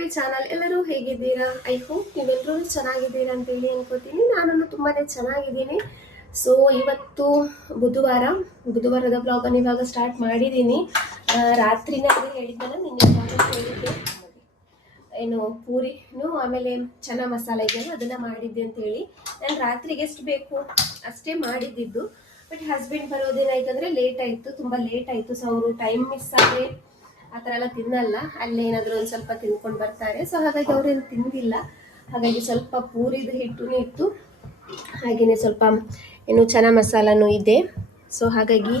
My channel. ಎಲ್ಲರೂ ಹೇಗಿದ್ದೀರಾ? I hope ನೀವೆಲ್ಲರೂ ಚೆನ್ನಾಗಿದ್ದೀರಾ ಅಂತೇಳಿ ಅನ್ಕೋತೀನಿ. ನಾನು ತುಂಬಾನೇ ಚೆನ್ನಾಗಿದ್ದೀನಿ. ಸೊ ಇವತ್ತು ಬುಧವಾರದ ಬ್ಲಾಗನ್ನು ಇವಾಗ ಸ್ಟಾರ್ಟ್ ಮಾಡಿದ್ದೀನಿ. ರಾತ್ರಿನೇ ಹೇಳಿದ್ದಲ್ಲ, ನಿನ್ನೆ ಹೇಳಿದ್ದೆ ಏನು ಪೂರಿನೂ ಆಮೇಲೆ ಚೆನ್ನ ಮಸಾಲ ಇದೆಯಲ್ಲ ಅದನ್ನ ಮಾಡಿದ್ದೆ ಅಂತ ಹೇಳಿ. ನಾನು ರಾತ್ರಿಗೆ ಎಷ್ಟು ಬೇಕು ಅಷ್ಟೇ ಮಾಡಿದ್ದು. ಬಟ್ ಹಸ್ಬೆಂಡ್ ಬರೋದೇನಾಯ್ತಂದ್ರೆ ಲೇಟ್ ಆಯಿತು, ತುಂಬ ಲೇಟ್ ಆಯಿತು. ಸೊ ಅವರು ಟೈಮ್ ಮಿಸ್ ಆದರೆ ಆ ಥರ ಎಲ್ಲ ತಿನ್ನಲ್ಲ, ಅಲ್ಲೇ ಏನಾದರೂ ಒಂದು ಸ್ವಲ್ಪ ತಿನ್ಕೊಂಡು ಬರ್ತಾರೆ. ಸೊ ಹಾಗಾಗಿ ಅವ್ರೇನು ತಿಂದಿಲ್ಲ. ಹಾಗಾಗಿ ಸ್ವಲ್ಪ ಪೂರಿದು ಹಿಟ್ಟು ಇತ್ತು, ಹಾಗೆಯೇ ಸ್ವಲ್ಪ ಏನು ಚೆನ್ನ ಮಸಾಲನೂ ಇದೆ. ಸೊ ಹಾಗಾಗಿ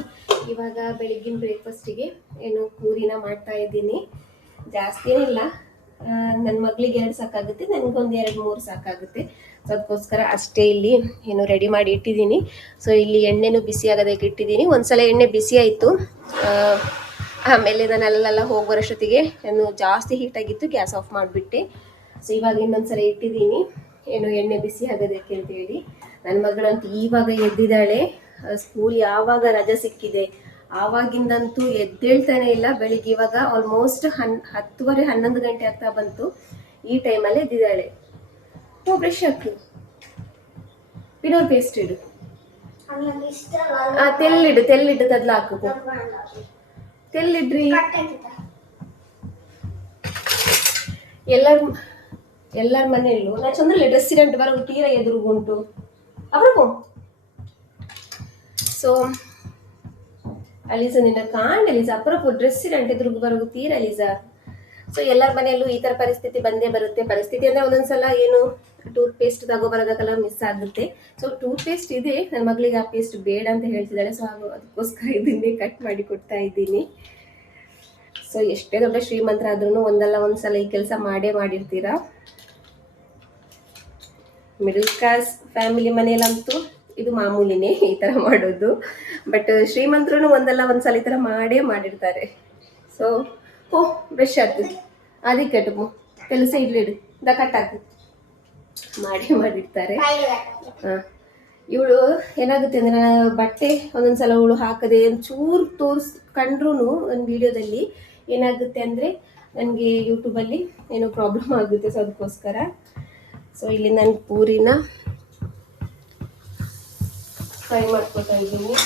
ಇವಾಗ ಬೆಳಗ್ಗಿನ ಬ್ರೇಕ್ಫಾಸ್ಟಿಗೆ ಏನು ಪೂರಿನ ಮಾಡ್ತಾ ಇದ್ದೀನಿ. ಜಾಸ್ತಿ ಏನಿಲ್ಲ, ನನ್ನ ಮಗಳಿಗೆ 2 ಸಾಕಾಗುತ್ತೆ, ನನಗೊಂದು 2-3 ಸಾಕಾಗುತ್ತೆ. ಸೊ ಅದಕ್ಕೋಸ್ಕರ ಅಷ್ಟೇ ಇಲ್ಲಿ ಏನು ರೆಡಿ ಮಾಡಿ ಇಟ್ಟಿದ್ದೀನಿ. ಸೊ ಇಲ್ಲಿ ಎಣ್ಣೆನೂ ಬಿಸಿ ಆಗೋದಕ್ಕೆ ಇಟ್ಟಿದ್ದೀನಿ. ಒಂದ್ಸಲ ಎಣ್ಣೆ ಬಿಸಿ ಆಯಿತು, ಆಮೇಲೆ ನಾನು ಅಲ್ಲೆಲ್ಲ ಹೋಗೋರಷ್ಟೊತ್ತಿಗೆ ಏನು ಜಾಸ್ತಿ ಹೀಟಾಗಿತ್ತು, ಗ್ಯಾಸ್ ಆಫ್ ಮಾಡಿಬಿಟ್ಟೆ. ಸೊ ಇವಾಗ ಇನ್ನೊಂದ್ಸಲ ಇಟ್ಟಿದ್ದೀನಿ ಏನು ಎಣ್ಣೆ ಬಿಸಿ ಆಗೋದಕ್ಕೆ ಅಂತೇಳಿ. ನನ್ನ ಮಗಳಂತೂ ಇವಾಗ ಎದ್ದಿದ್ದಾಳೆ. ಸ್ಕೂಲ್ ಯಾವಾಗ ರಜೆ ಸಿಕ್ಕಿದೆ ಆವಾಗಿಂದಂತೂ ಎದ್ದೇಳ್ತಾನೆ ಇಲ್ಲ. ಬೆಳಿಗ್ಗೆ ಇವಾಗ ಆಲ್ಮೋಸ್ಟ್ 10:30 11 ಗಂಟೆ ಆಗ್ತಾ ಬಂತು. ಈ ಟೈಮಲ್ಲಿ ಎದ್ದಿದ್ದಾಳೆ. ಬ್ರಷ್ ಹಾಕು, ಪಿನೋರ್ ಪೇಸ್ಟ್ ಇಡು, ತೆಲ್ಲಿಡು ತದ್ಲ ಹಾಕು, ತೆಲ್ಲಿಡ್ರಿ. ಎಲ್ಲರ ಮನೆಯಲ್ಲೂ ನಾ ಚಂದ್ರಲ್ಲಿ ರೆಸ್ಟೋರೆಂಟ್ ಬರೋ ತೀರ ಎದುರುಗುಂಟು ಅಬ್ರಕು. ಸೊ ಅಲೀಸಾ ನಿನ್ನ ಕಾಂಡ್ ಅಲೀಸಾ ಅಪರೂಪ ರೆಸ್ಟೋರೆಂಟ್ ಎದುರುಗು ಬರೋದು ತೀರ ಅಲೀಸಾ. ಸೊ ಎಲ್ಲರ ಮನೆಯಲ್ಲೂ ಈ ಥರ ಪರಿಸ್ಥಿತಿ ಬಂದೇ ಬರುತ್ತೆ. ಪರಿಸ್ಥಿತಿ ಅಂದರೆ ಒಂದೊಂದ್ಸಲ ಏನು ಟೂತ್ ಪೇಸ್ಟ್ ತಗೋಬರೋದಕ್ಕೆಲ್ಲ ಮಿಸ್ ಆಗುತ್ತೆ. ಸೊ ಟೂತ್ ಪೇಸ್ಟ್ ಇದೆ, ನನ್ನ ಮಗಳಿಗೆ ಆ ಪೇಸ್ಟ್ ಬೇಡ ಅಂತ ಹೇಳ್ತಿದ್ದಾಳೆ. ಸೊ ಅದಕ್ಕೋಸ್ಕರ ಇದನ್ನೇ ಕಟ್ ಮಾಡಿ ಕೊಡ್ತಾ ಇದ್ದೀನಿ. ಸೊ ಎಷ್ಟೇ ದೊಡ್ಡ ಶ್ರೀಮಂತರಾದ್ರೂ ಒಂದಲ್ಲ ಒಂದ್ಸಲ ಈ ಕೆಲಸ ಮಾಡಿರ್ತೀರಾ. ಮಿಡಲ್ ಕ್ಲಾಸ್ ಫ್ಯಾಮಿಲಿ ಮನೆಯಲ್ಲಂತೂ ಇದು ಮಾಮೂಲಿನೇ ಈ ಥರ ಮಾಡೋದು. ಬಟ್ ಶ್ರೀಮಂತರು ಒಂದಲ್ಲ ಒಂದ್ಸಲ ಈ ಥರ ಮಾಡಿರ್ತಾರೆ. ಸೊ ಬ್ರಷ್ ಹಾಕು, ಅದಕ್ಕೆ ಕಟ್ಟು, ಕೆಲಸ ಇಡ್ಲಿಡು, ಕಟ್ ಹಾಕು, ಮಾಡಿರ್ತಾರೆ. ಇವಳು ಏನಾಗುತ್ತೆ ಅಂದರೆ, ನಾನು ಬಟ್ಟೆ ಒಂದೊಂದ್ಸಲ ಅವಳು ಹಾಕದೆ ಚೂರು ಕಂಡ್ರು ನನ್ನ ವಿಡಿಯೋದಲ್ಲಿ ಏನಾಗುತ್ತೆ ಅಂದರೆ ನನಗೆ ಯೂಟ್ಯೂಬಲ್ಲಿ ಏನೋ ಪ್ರಾಬ್ಲಮ್ ಆಗುತ್ತೆ. ಸೊ ಅದಕ್ಕೋಸ್ಕರ ಸೊ ಇಲ್ಲಿ ನಾನು ಪೂರಿನ ಫ್ರೈ ಮಾಡ್ಕೊತಾ ಇದ್ದೀನಿ.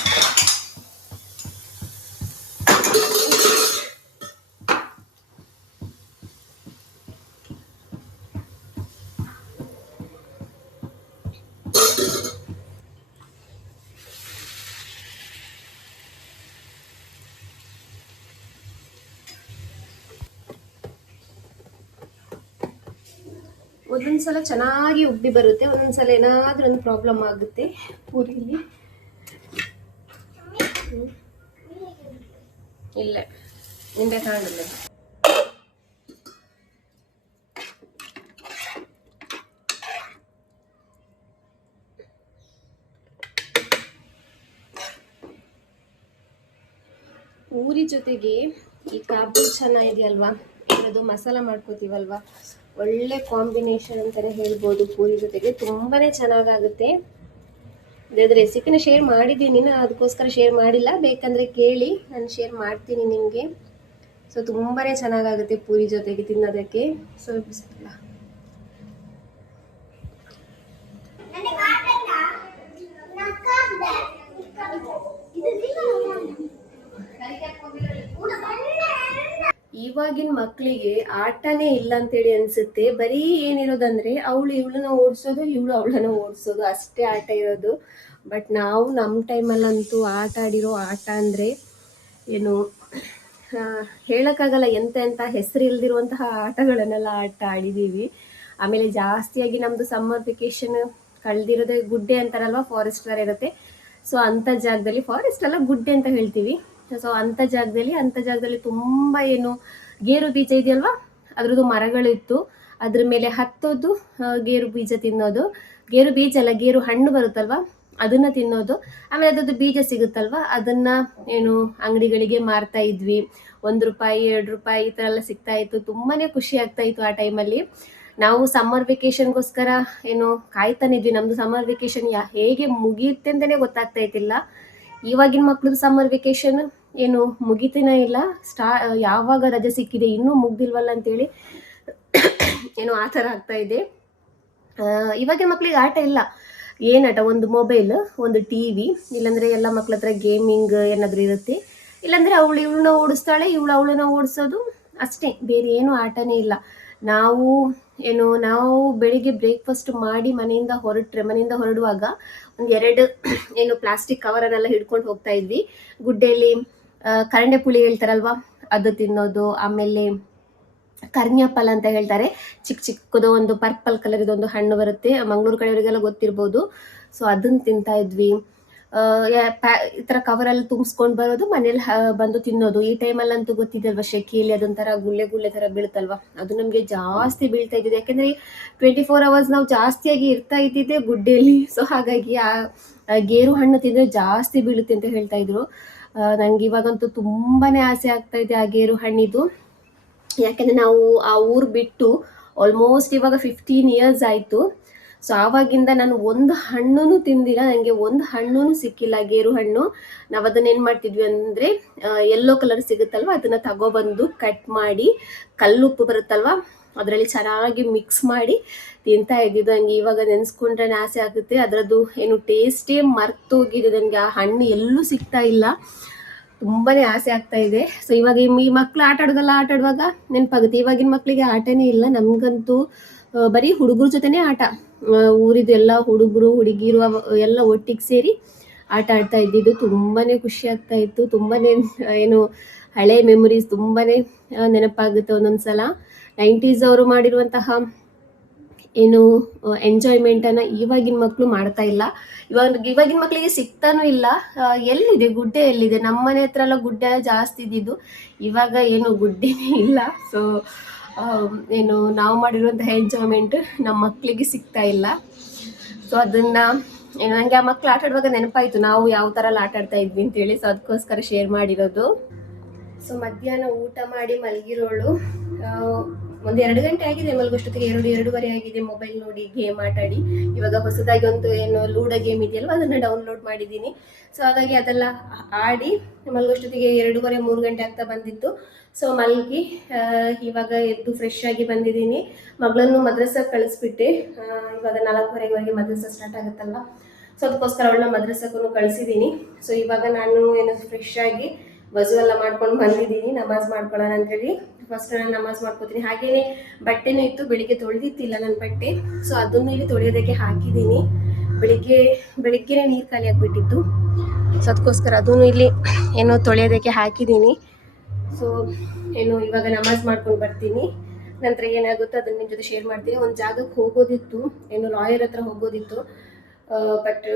ಒಂದೊಂದ್ಸಲ ಚೆನ್ನಾಗಿ ಉಬ್ಬಿ ಬರುತ್ತೆ, ಒಂದೊಂದ್ಸಲ ಏನಾದ್ರೂ ಒಂದು ಪ್ರಾಬ್ಲಮ್ ಆಗುತ್ತೆ ಪೂರಿಲಿ. ಇಲ್ಲ ನಿಂಬೆ ಕಾಣಲ್ಲ. ಪೂರಿ ಜೊತೆಗೆ ಈ ಕಾಬೂಲ್ ಚೆನ್ನ ಇದೆಯಲ್ವಾ, ಇದರದ್ದು ಮಸಾಲ ಮಾಡ್ಕೋತೀವಲ್ವಾ, ಒಳ್ಳೆ ಕಾಂಬಿನೇಷನ್ ಅಂತಲೇ ಹೇಳ್ಬೋದು. ಪೂರಿ ಜೊತೆಗೆ ತುಂಬಾ ಚೆನ್ನಾಗಾಗುತ್ತೆ. ಅದ್ರ ರೆಸಿಪಿನ ಶೇರ್ ಮಾಡಿದ್ದೀನಿ, ನಾನು ಅದಕ್ಕೋಸ್ಕರ ಶೇರ್ ಮಾಡಿಲ್ಲ. ಬೇಕಂದರೆ ಕೇಳಿ, ನಾನು ಶೇರ್ ಮಾಡ್ತೀನಿ ನಿಮಗೆ. ಸೊ ತುಂಬಾ ಚೆನ್ನಾಗಾಗುತ್ತೆ ಪೂರಿ ಜೊತೆಗೆ ತಿನ್ನೋದಕ್ಕೆ. ಸೊ ಬಿಸ್ಮಿಲ್ಲಾ. ಇವಾಗಿನ ಮಕ್ಕಳಿಗೆ ಆಟನೇ ಇಲ್ಲ ಅಂತೇಳಿ ಅನ್ಸುತ್ತೆ. ಬರೀ ಏನಿರೋದಂದ್ರೆ ಇವಳನ್ನ ಓಡಿಸೋದು, ಅವಳನ್ನ ಓಡಿಸೋದು, ಅಷ್ಟೇ ಆಟ ಇರೋದು. ಬಟ್ ನಾವು ನಮ್ಮ ಟೈಮಲ್ಲಂತೂ ಆಟ ಆಡಿರೋ ಆಟ ಅಂದರೆ ಏನು ಹೇಳೋಕ್ಕಾಗಲ್ಲ. ಎಂತ ಹೆಸರು ಇಲ್ದಿರುವಂತಹ ಆಟಗಳನ್ನೆಲ್ಲ ಆಡಿದ್ದೀವಿ. ಆಮೇಲೆ ಜಾಸ್ತಿಯಾಗಿ ನಮ್ಮದು ಸಮ್ಮರ್ ವೆಕೇಶನ್ ಕಳೆದಿರೋದೇ ಗುಡ್ಡೆ ಅಂತಾರಲ್ವ, ಫಾರೆಸ್ಟ್ ಥರ ಇರುತ್ತೆ. ಸೊ ಅಂಥ ಜಾಗದಲ್ಲಿ, ಫಾರೆಸ್ಟ್ ಅಲ್ಲ ಗುಡ್ಡೆ ಅಂತ ಹೇಳ್ತೀವಿ. ಸೊ ಅಂಥ ಜಾಗದಲ್ಲಿ ತುಂಬ ಏನು ಗೇರು ಬೀಜ ಇದೆಯಲ್ವಾ, ಅದ್ರದ್ದು ಮರಗಳಿತ್ತು. ಅದ್ರ ಮೇಲೆ ಹತ್ತೋದು, ಗೇರು ಬೀಜ ತಿನ್ನೋದು. ಗೇರು ಬೀಜ ಅಲ್ಲ, ಗೇರು ಹಣ್ಣು ಬರುತ್ತಲ್ವ, ಅದನ್ನ ತಿನ್ನೋದು. ಆಮೇಲೆ ಅದ್ರದ್ದು ಬೀಜ ಸಿಗುತ್ತಲ್ವ, ಅದನ್ನ ಏನು ಅಂಗಡಿಗಳಿಗೆ ಮಾರ್ತಾ ಇದ್ವಿ. 1 ರೂಪಾಯಿ 2 ರೂಪಾಯಿ ಈ ಥರ ಎಲ್ಲ ಸಿಗ್ತಾ ಇತ್ತು. ತುಂಬಾನೇ ಖುಷಿ ಆಗ್ತಾ ಇತ್ತು ಆ ಟೈಮಲ್ಲಿ. ನಾವು ಸಮ್ಮರ್ ವೆಕೇಶನ್ಗೋಸ್ಕರ ಏನು ಕಾಯ್ತಾನೆ ಇದ್ವಿ. ನಮ್ದು ಸಮ್ಮರ್ ವೆಕೇಶನ್ ಹೇಗೆ ಮುಗಿಯುತ್ತೆ ಅಂತಲೇ ಗೊತ್ತಾಗ್ತಾ ಇದ್ದಿಲ್ಲ. ಇವಾಗಿನ ಮಕ್ಳದ್ದು ಸಮ್ಮರ್ ವೆಕೇಶನ್ ಏನು ಮುಗಿತೇನೇ ಇಲ್ಲ. ಯಾವಾಗ ರಜೆ ಸಿಕ್ಕಿದೆ ಇನ್ನೂ ಮುಗ್ದಿಲ್ವಲ್ಲ ಅಂತೇಳಿ ಏನೋ ಆ ಥರ ಆಗ್ತಾ ಇದೆ. ಇವಾಗಿನ ಮಕ್ಳಿಗೆ ಆಟ ಇಲ್ಲ, ಏನಾಟ, ಒಂದು ಮೊಬೈಲ್, ಒಂದು ಟಿ ವಿ, ಇಲ್ಲಾಂದರೆ ಎಲ್ಲ ಮಕ್ಳ ಹತ್ರ ಗೇಮಿಂಗ್ ಏನಾದರೂ ಇರುತ್ತೆ, ಇಲ್ಲಾಂದರೆ ಅವಳು ಇವಳನ್ನ ಓಡಿಸ್ತಾಳೆ, ಅವಳನ್ನ ಓಡಿಸೋದು ಅಷ್ಟೇ, ಬೇರೆ ಏನು ಆಟನೇ ಇಲ್ಲ. ನಾವು ಬೆಳಿಗ್ಗೆ ಬ್ರೇಕ್ಫಾಸ್ಟ್ ಮಾಡಿ ಮನೆಯಿಂದ ಹೊರಡುವಾಗ ಒಂದು 2 ಪ್ಲಾಸ್ಟಿಕ್ ಕವರನ್ನೆಲ್ಲ ಹಿಡ್ಕೊಂಡು ಹೋಗ್ತಾ ಇದ್ವಿ. ಗುಡ್ಡೆಯಲ್ಲಿ ಕರಂಡೆ ಪುಳಿ ಹೇಳ್ತಾರಲ್ವಾ, ಅದು ತಿನ್ನೋದು, ಆಮೇಲೆ ಕರ್ನ್ಯಾಪಲ್ ಅಂತ ಹೇಳ್ತಾರೆ, ಚಿಕ್ಕದು ಒಂದು ಪರ್ಪಲ್ ಕಲರ್ ಇದೊಂದು ಹಣ್ಣು ಬರುತ್ತೆ, ಮಂಗಳೂರು ಕಡೆಯವರಿಗೆಲ್ಲ ಗೊತ್ತಿರ್ಬೋದು. ಸೊ ಅದನ್ನ ತಿಂತಾ ಇದ್ವಿ. ಈ ಥರ ಕವರಲ್ಲಿ ತುಂಬಿಸ್ಕೊಂಡು ಬರೋದು, ಮನೇಲಿ ಬಂದು ತಿನ್ನೋದು. ಈ ಟೈಮಲ್ಲಂತೂ ಗೊತ್ತಿದೆಯಲ್ವ, ಶೆಕೆಯಲ್ಲಿ ಅದೊಂಥರ ಗುಳ್ಳೆ ಥರ ಬೀಳುತ್ತಲ್ವ, ಅದು ನಮಗೆ ಜಾಸ್ತಿ ಬೀಳ್ತಾ ಇದ್ದಿದೆ. ಯಾಕೆಂದರೆ 24 hours ನಾವು ಜಾಸ್ತಿಯಾಗಿ ಇರ್ತಾ ಇದ್ದಿದ್ದೆ ಗುಡ್ಡೆಯಲ್ಲಿ. ಸೊ ಹಾಗಾಗಿ ಆ ಗೇರು ಹಣ್ಣು ತಿಂದರೆ ಜಾಸ್ತಿ ಬೀಳುತ್ತೆ ಅಂತ ಹೇಳ್ತಾ ಇದ್ರು. ನನಗೆ ಇವಾಗಂತೂ ತುಂಬಾ ಆಸೆ ಆಗ್ತಾ ಇದೆ ಆ ಗೇರು ಹಣ್ಣಿದು. ಯಾಕೆಂದರೆ ನಾವು ಆ ಊರು ಬಿಟ್ಟು ಆಲ್ಮೋಸ್ಟ್ ಇವಾಗ 15 years ಆಯಿತು. ಸೊ ಆವಾಗಿಂದ ನಾನು ಒಂದು ಹಣ್ಣು ತಿಂದಿಲ್ಲ, ನನಗೆ ಒಂದು ಹಣ್ಣು ಸಿಕ್ಕಿಲ್ಲ ಗೇರು ಹಣ್ಣು. ನಾವು ಅದನ್ನ ಏನು ಮಾಡ್ತಿದ್ವಿ ಅಂದರೆ, ಯೆಲ್ಲೋ ಕಲರ್ ಸಿಗುತ್ತಲ್ವ, ಅದನ್ನು ತಗೊಬಂದು ಕಟ್ ಮಾಡಿ, ಕಲ್ಲುಪ್ಪು ಬರುತ್ತಲ್ವ, ಅದರಲ್ಲಿ ಚೆನ್ನಾಗಿ ಮಿಕ್ಸ್ ಮಾಡಿ ತಿಂತಾ ಇದ್ದಿದ್ದು. ನನಗೆ ಇವಾಗ ನೆನೆಸ್ಕೊಂಡ್ರೆ ಆಸೆ ಆಗುತ್ತೆ. ಅದರದ್ದು ಟೇಸ್ಟೇ ಮರ್ತೋಗಿದೆ ನನಗೆ. ಆ ಹಣ್ಣು ಎಲ್ಲೂ ಸಿಗ್ತಾ ಇಲ್ಲ, ತುಂಬಾ ಆಸೆ ಆಗ್ತಾ ಇದೆ. ಸೊ ಇವಾಗ ಈ ಮಕ್ಳು ಆಟ ಆಡುವಾಗ ನೆನಪಾಗುತ್ತೆ, ಇವಾಗಿನ ಮಕ್ಳಿಗೆ ಆಟನೇ ಇಲ್ಲ. ನಮಗಂತೂ ಬರೀ ಹುಡುಗರ ಜೊತೆನೇ ಆಟ, ಊರಿದು ಎಲ್ಲ ಹುಡುಗರು ಹುಡುಗಿರು ಎಲ್ಲ ಒಟ್ಟಿಗೆ ಸೇರಿ ಆಟ ಆಡ್ತಾ ಇದ್ದಿದ್ದು. ತುಂಬಾ ಖುಷಿ ಆಗ್ತಾ ಇತ್ತು. ತುಂಬಾ ಹಳೆ ಮೆಮೊರೀಸ್ ತುಂಬಾ ನೆನಪಾಗುತ್ತೆ ಒಂದೊಂದ್ಸಲ. 90s ಅವರು ಮಾಡಿರುವಂತಹ ಎಂಜಾಯ್ಮೆಂಟನ್ನು ಇವಾಗಿನ ಮಕ್ಕಳು ಮಾಡ್ತಾ ಇಲ್ಲ. ಇವಾಗಿನ ಮಕ್ಕಳಿಗೆ ಸಿಗ್ತಾನೂ ಇಲ್ಲ. ಎಲ್ಲಿದೆ ಗುಡ್ಡೆ, ಎಲ್ಲಿದೆ? ನಮ್ಮ ಮನೆ ಹತ್ರ ಎಲ್ಲ ಗುಡ್ಡೆ ಜಾಸ್ತಿ ಇದ್ದಿದ್ದು, ಇವಾಗ ಗುಡ್ಡೆನೇ ಇಲ್ಲ. ಸೊ ನಾವು ಮಾಡಿರುವಂತಹ ಎಂಜಾಯ್ಮೆಂಟ್ ನಮ್ಮ ಮಕ್ಕಳಿಗೆ ಸಿಗ್ತಾ ಇಲ್ಲ. ಸೊ ಅದನ್ನು ನನಗೆ ಆ ಮಕ್ಕಳು ಆಟ ಆಡುವಾಗ ನೆನಪಾಯಿತು, ನಾವು ಯಾವ ಥರ ಎಲ್ಲ ಆಟ ಆಡ್ತಾ ಇದ್ವಿ ಅಂತೇಳಿ. ಸೊ ಅದಕ್ಕೋಸ್ಕರ ಶೇರ್ ಮಾಡಿರೋದು. ಸೊ ಮಧ್ಯಾಹ್ನ ಊಟ ಮಾಡಿ ಮಲಗಿರೋಳು, ಒಂದು 2 ಗಂಟೆ ಆಗಿದೆ ಮಲಗೋಷ್ಟೊತ್ತಿಗೆ, 2-2:30 ಆಗಿದೆ. ಮೊಬೈಲ್ ನೋಡಿ, ಗೇಮ್ ಆಟಾಡಿ. ಇವಾಗ ಹೊಸದಾಗಿ ಒಂದು ಲೂಡೋ ಗೇಮ್ ಇದೆಯಲ್ವ, ಅದನ್ನು ಡೌನ್ಲೋಡ್ ಮಾಡಿದ್ದೀನಿ. ಸೊ ಹಾಗಾಗಿ ಅದೆಲ್ಲ ಆಡಿ ಮಲಗೋಷ್ಟೊತ್ತಿಗೆ 2:30-3 ಗಂಟೆ ಆಗ್ತಾ ಬಂದಿತ್ತು. ಸೊ ಮಲಗಿ ಇವಾಗ ಎದ್ದು ಫ್ರೆಶ್ ಆಗಿ ಬಂದಿದ್ದೀನಿ. ಮಗಳನ್ನು ಮದ್ರಸಾಗೆ ಕಳಿಸ್ಬಿಟ್ಟೆ. ಇವಾಗ 4:15ವರೆಗೆ ಮದ್ರಸಾ ಸ್ಟಾರ್ಟ್ ಆಗುತ್ತಲ್ವ, ಸೊ ಅದಕ್ಕೋಸ್ಕರ ಅವಳನ್ನ ಮದ್ರಸಾಗೂ ಕಳಿಸಿದ್ದೀನಿ. ಸೊ ಇವಾಗ ನಾನು ಫ್ರೆಶ್ ಆಗಿ ವಜು ಎಲ್ಲ ಮಾಡ್ಕೊಂಡು ಬಂದಿದ್ದೀನಿ, ನಮಾಜ್ ಮಾಡ್ಕೊಳ್ಳೋಣ ಅಂತೇಳಿ. ಫಸ್ಟ್ ನಾನು ನಮಾಜ್ ಮಾಡ್ಕೋತೀನಿ. ಹಾಗೇನೆ ಬಟ್ಟೆನೂ ಇತ್ತು, ಬೆಳಿಗ್ಗೆ ತೊಳೆದಿತ್ತಿಲ್ಲ ನನ್ನ ಬಟ್ಟೆ. ಸೊ ಅದನ್ನು ಇಲ್ಲಿ ತೊಳೆಯೋದಕ್ಕೆ ಹಾಕಿದ್ದೀನಿ. ಬೆಳಿಗ್ಗೆ ನೀರು ಖಾಲಿ ಆಗಿಬಿಟ್ಟಿತ್ತು. ಸೊ ಅದಕ್ಕೋಸ್ಕರ ಅದನ್ನು ಇಲ್ಲಿ ತೊಳೆಯೋದಕ್ಕೆ ಹಾಕಿದ್ದೀನಿ. ಸೊ ಇವಾಗ ನಮಾಜ್ ಮಾಡ್ಕೊಂಡು ಬರ್ತೀನಿ. ನಂತರ ಏನಾಗುತ್ತೋ ಅದನ್ನ ನಿಮ್ಮ ಜೊತೆ ಶೇರ್ ಮಾಡ್ತೀನಿ. ಒಂದು ಜಾಗಕ್ಕೆ ಹೋಗೋದಿತ್ತು, ಲಾಯರ್ ಹತ್ರ ಹೋಗೋದಿತ್ತು. ಬಟ್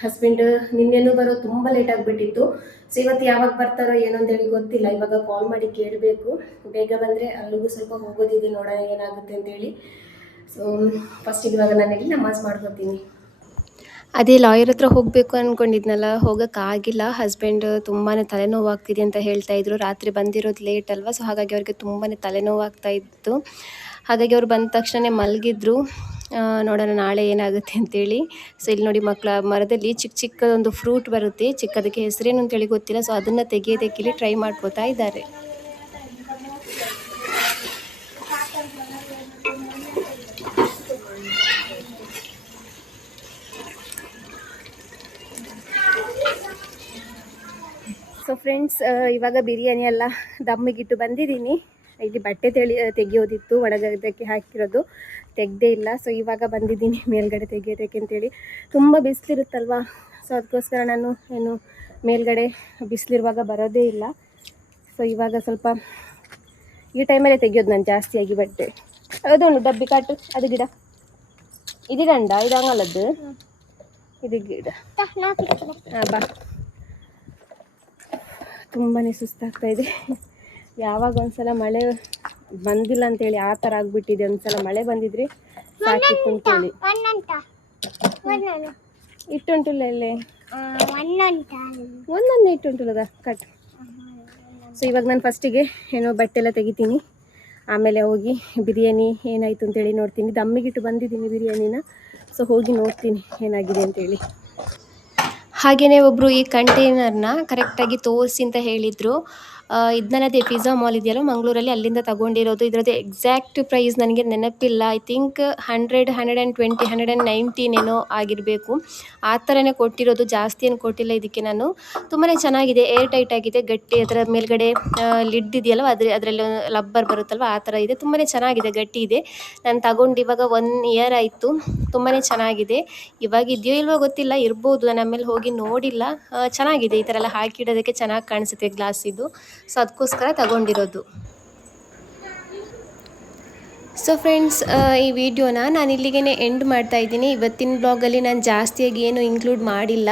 ಹಸ್ಬೆಂಡ್ ನಿನ್ನೆನೂ ಬರೋದು ತುಂಬ ಲೇಟ್ ಆಗಿಬಿಟ್ಟಿತ್ತು. ಸೊ ಇವತ್ತು ಯಾವಾಗ ಬರ್ತಾರೋ ಏನೋ ಅಂತೇಳಿ ಗೊತ್ತಿಲ್ಲ. ಇವಾಗ ಕಾಲ್ ಮಾಡಿ ಕೇಳಬೇಕು. ಬೇಗ ಬಂದರೆ ಅಲ್ಲಿಗೂ ಸ್ವಲ್ಪ ಹೋಗೋದಿದೆ, ನೋಡೋಣ ಏನಾಗುತ್ತೆ ಅಂತೇಳಿ. ಸೊ ಫಸ್ಟಿಗೆ ಇವಾಗ ನಾನಿಲ್ಲಿ ನಮಾಜ್ ಮಾಡ್ಕೊತೀನಿ. ಅದೇ ಲಾಯರ್ ಹತ್ರ ಹೋಗಬೇಕು ಅಂದ್ಕೊಂಡಿದ್ನಲ್ಲ, ಹೋಗೋಕ್ಕಾಗಿಲ್ಲ. ಹಸ್ಬೆಂಡ್ ತುಂಬಾ ತಲೆನೋವಾಗ್ತಿದೆ ಅಂತ ಹೇಳ್ತಾ ಇದ್ರು. ರಾತ್ರಿ ಬಂದಿರೋದು ಲೇಟ್ ಅಲ್ವಾ, ಸೊ ಹಾಗಾಗಿ ಅವ್ರಿಗೆ ತುಂಬಾ ತಲೆನೋವಾಗ್ತಾ ಇತ್ತು. ಹಾಗಾಗಿ ಅವ್ರು ಬಂದ ತಕ್ಷಣ ಮಲಗಿದ್ರು. ನೋಡೋಣ ನಾಳೆ ಏನಾಗುತ್ತೆ ಅಂತೇಳಿ. ಸೊ ಇಲ್ಲಿ ನೋಡಿ, ಮಕ್ಕಳ ಮರದಲ್ಲಿ ಚಿಕ್ಕದೊಂದು ಫ್ರೂಟ್ ಬರುತ್ತೆ, ಚಿಕ್ಕದಕ್ಕೆ ಹೆಸರೇನು ಅಂತೇಳಿ ಗೊತ್ತಿಲ್ಲ. ಸೊ ಅದನ್ನು ತೆಗೆಯೋದಕ್ಕೆ ಇಲ್ಲಿ ಟ್ರೈ ಮಾಡ್ಕೋತಾ ಇದ್ದಾರೆ. ಸೊ ಫ್ರೆಂಡ್ಸ್, ಇವಾಗ ಬಿರಿಯಾನಿ ಎಲ್ಲ ದಮ್ಮಿಗಿಟ್ಟು ಬಂದಿದ್ದೀನಿ. ಇಲ್ಲಿ ಬಟ್ಟೆ ತೆಗೆಯೋದಿತ್ತು, ಒಣಗೋದಕ್ಕೆ ಹಾಕಿರೋದು ತೆಗೆದೇ ಇಲ್ಲ. ಸೊ ಇವಾಗ ಬಂದಿದ್ದೀನಿ ಮೇಲ್ಗಡೆ ತೆಗೆಯೋದಕ್ಕೆ ಅಂತೇಳಿ. ತುಂಬ ಬಿಸಿಲಿರುತ್ತಲ್ವ, ಸೊ ಅದಕ್ಕೋಸ್ಕರ ನಾನು ಮೇಲ್ಗಡೆ ಬಿಸಿಲಿರುವಾಗ ಬರೋದೇ ಇಲ್ಲ. ಸೊ ಇವಾಗ ಸ್ವಲ್ಪ ಈ ಟೈಮಲ್ಲೇ ತೆಗೆಯೋದು ನಾನು ಜಾಸ್ತಿಯಾಗಿ ಬಟ್ಟೆ. ಅದೊಂದು ಡಬ್ಬಿ ಕಾಟು, ಅದು ಗಿಡ, ಇದು ಗಂಡ, ಇದು ಹಂಗಲ್ಲದ್ದು, ಇದು ಗಿಡ. ಹಾಂ ಬಾ. ತುಂಬಾ ಸುಸ್ತಾಗ್ತಾ ಇದೆ. ಯಾವಾಗ ಒಂದ್ಸಲ ಮಳೆ ಬಂದಿಲ್ಲ ಅಂತೇಳಿ ಆ ಥರ ಆಗ್ಬಿಟ್ಟಿದೆ. ಒಂದ್ಸಲ ಮಳೆ ಬಂದಿದ್ರೆ ಸಾಕಿತ್ತು ಅಂತೇಳಿ. ಇಟ್ಟುಂಟುಲ್ಲ ಇಲ್ಲೇ ಒಂದೊಂದು ಇಟ್ಟುಂಟುಲ್ಲದ ಕಟ್. ಸೊ ಇವಾಗ ನಾನು ಫಸ್ಟಿಗೆ ಬಟ್ಟೆ ಎಲ್ಲ ತೆಗಿತೀನಿ, ಆಮೇಲೆ ಹೋಗಿ ಬಿರಿಯಾನಿ ಏನಾಯಿತು ಅಂತೇಳಿ ನೋಡ್ತೀನಿ. ದಮ್ಮಿಗಿಟ್ಟು ಬಂದಿದ್ದೀನಿ ಬಿರಿಯಾನಿನ. ಸೊ ಹೋಗಿ ನೋಡ್ತೀನಿ ಏನಾಗಿದೆ ಅಂತೇಳಿ. ಹಾಗೆಯೇ ಒಬ್ಬರು ಈ ಕಂಟೈನರ್ನ ಕರೆಕ್ಟಾಗಿ ತೋರಿಸಿ ಅಂತ ಹೇಳಿದರು. ಇದನ್ನ ಅದೇ ಪಿಜ್ಜಾ ಮಾಲ್ ಇದೆಯಲ್ಲ ಮಂಗಳೂರಲ್ಲಿ, ಅಲ್ಲಿಂದ ತಗೊಂಡಿರೋದು. ಇದರದ್ದು ಎಕ್ಸಾಕ್ಟ್ ಪ್ರೈಸ್ ನನಗೆ ನೆನಪಿಲ್ಲ. ಐ ಥಿಂಕ್ 100, 120, 119 ಏನೋ ಆಗಿರಬೇಕು. ಆ ಥರನೇ ಕೊಟ್ಟಿರೋದು, ಜಾಸ್ತಿ ಏನು ಕೊಟ್ಟಿಲ್ಲ ಇದಕ್ಕೆ ನಾನು. ತುಂಬಾ ಚೆನ್ನಾಗಿದೆ, ಏರ್ ಟೈಟ್ ಆಗಿದೆ, ಗಟ್ಟಿ. ಅದರ ಮೇಲ್ಗಡೆ ಲಿಡ್ ಇದೆಯಲ್ವ, ಅದರಲ್ಲಿ ಲಬ್ಬರ್ ಬರುತ್ತಲ್ವ, ಆ ಥರ ಇದೆ. ತುಂಬಾ ಚೆನ್ನಾಗಿದೆ, ಗಟ್ಟಿ ಇದೆ. ನಾನು ತಗೊಂಡು ಇವಾಗ 1 ಇಯರ್ ಆಯಿತು. ತುಂಬಾ ಚೆನ್ನಾಗಿದೆ. ಇವಾಗ ಇದೆಯೋ ಇಲ್ವೋ ಗೊತ್ತಿಲ್ಲ, ಇರ್ಬೋದು, ನಾನು ಆಮೇಲೆ ಹೋಗಿ ನೋಡಿಲ್ಲ. ಚೆನ್ನಾಗಿದೆ, ಈ ಥರ ಎಲ್ಲ ಹಾಕಿಡೋದಕ್ಕೆ ಚೆನ್ನಾಗಿ ಕಾಣಿಸುತ್ತೆ ಗ್ಲಾಸ್ ಇದು. ಸೊ ಅದಕ್ಕೋಸ್ಕರ ತಗೊಂಡಿರೋದು. ಸೊ ಫ್ರೆಂಡ್ಸ್, ಈ ವಿಡಿಯೋನ ನಾನು ಇಲ್ಲಿಗೆ ಎಂಡ್ ಮಾಡ್ತಾ ಇದ್ದೀನಿ. ಇವತ್ತಿನ ಬ್ಲಾಗಲ್ಲಿ ನಾನು ಜಾಸ್ತಿಯಾಗಿ ಏನು ಇನ್ಕ್ಲೂಡ್ ಮಾಡಿಲ್ಲ.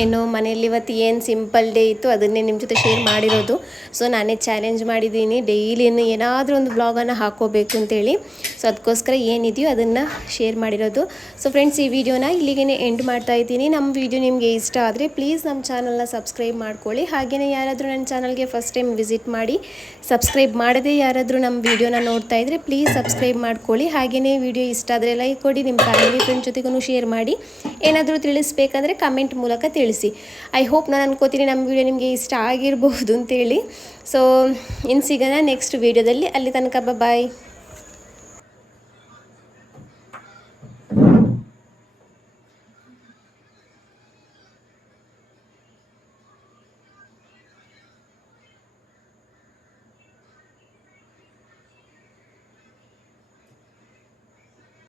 ಏನು ಮನೆಯಲ್ಲಿ ಇವತ್ತು ಏನು ಸಿಂಪಲ್ ಡೇ ಇತ್ತು ಅದನ್ನೇ ನಿಮ್ಮ ಜೊತೆ ಶೇರ್ ಮಾಡಿರೋದು. ಸೊ ನಾನೇ ಚಾಲೆಂಜ್ ಮಾಡಿದ್ದೀನಿ, ಡೈಲಿ ಏನಾದರೂ ಒಂದು ಬ್ಲಾಗನ್ನು ಹಾಕೋಬೇಕು ಅಂತೇಳಿ. ಸೊ ಅದಕ್ಕೋಸ್ಕರ ಏನಿದೆಯೋ ಅದನ್ನು ಶೇರ್ ಮಾಡಿರೋದು. ಸೊ ಫ್ರೆಂಡ್ಸ್, ಈ ವಿಡಿಯೋನ ಇಲ್ಲಿಗೆ ಎಂಡ್ ಮಾಡ್ತಾ ಇದ್ದೀನಿ. ನಮ್ಮ ವಿಡಿಯೋ ನಿಮಗೆ ಇಷ್ಟ ಆದರೆ ಪ್ಲೀಸ್ ನಮ್ಮ ಚಾನಲ್ನ ಸಬ್ಸ್ಕ್ರೈಬ್ ಮಾಡ್ಕೊಳ್ಳಿ. ಹಾಗೆಯೇ ಯಾರಾದರೂ ನನ್ನ ಚಾನಲ್ಗೆ ಫಸ್ಟ್ ಟೈಮ್ ವಿಸಿಟ್ ಮಾಡಿ, ಸಬ್ಸ್ಕ್ರೈಬ್ ಮಾಡದೆ ಯಾರಾದರೂ ನಮ್ಮ ವಿಡಿಯೋನ ನೋಡ್ತಾ ಇದ್ದರೆ ಪ್ಲೀಸ್ ಸಬ್ಸ್ಕ್ರೈಬ್ ಮಾಡ್ಕೊಳ್ಳಿ. ಹಾಗೆಯೇ ವಿಡಿಯೋ ಇಷ್ಟ ಆದರೆ ಲೈಕ್ ಕೊಡಿ, ನಿಮ್ಮ ಫ್ಯಾಮಿಲಿ ಫ್ರೆಂಡ್ ಜೊತೆಗೂ ಶೇರ್ ಮಾಡಿ. ಏನಾದರೂ ತಿಳಿಸ್ಬೇಕಂದ್ರೆ ಕಮೆಂಟ್ ಮೂಲಕ ತಿಳಿಸಿ. ಐ ಹೋಪ್, ನಾನು ಅನ್ಕೋತೀನಿ ನಮ್ಮ ವಿಡಿಯೋ ನಿಮಗೆ ಇಷ್ಟ ಆಗಿರಬಹುದು ಅಂತೇಳಿ. ಸೊ ಇನ್ನು ಸಿಗೋಣ ನೆಕ್ಸ್ಟ್ ವಿಡಿಯೋದಲ್ಲಿ. ಅಲ್ಲಿ ತನಕ ಬಾಯ್.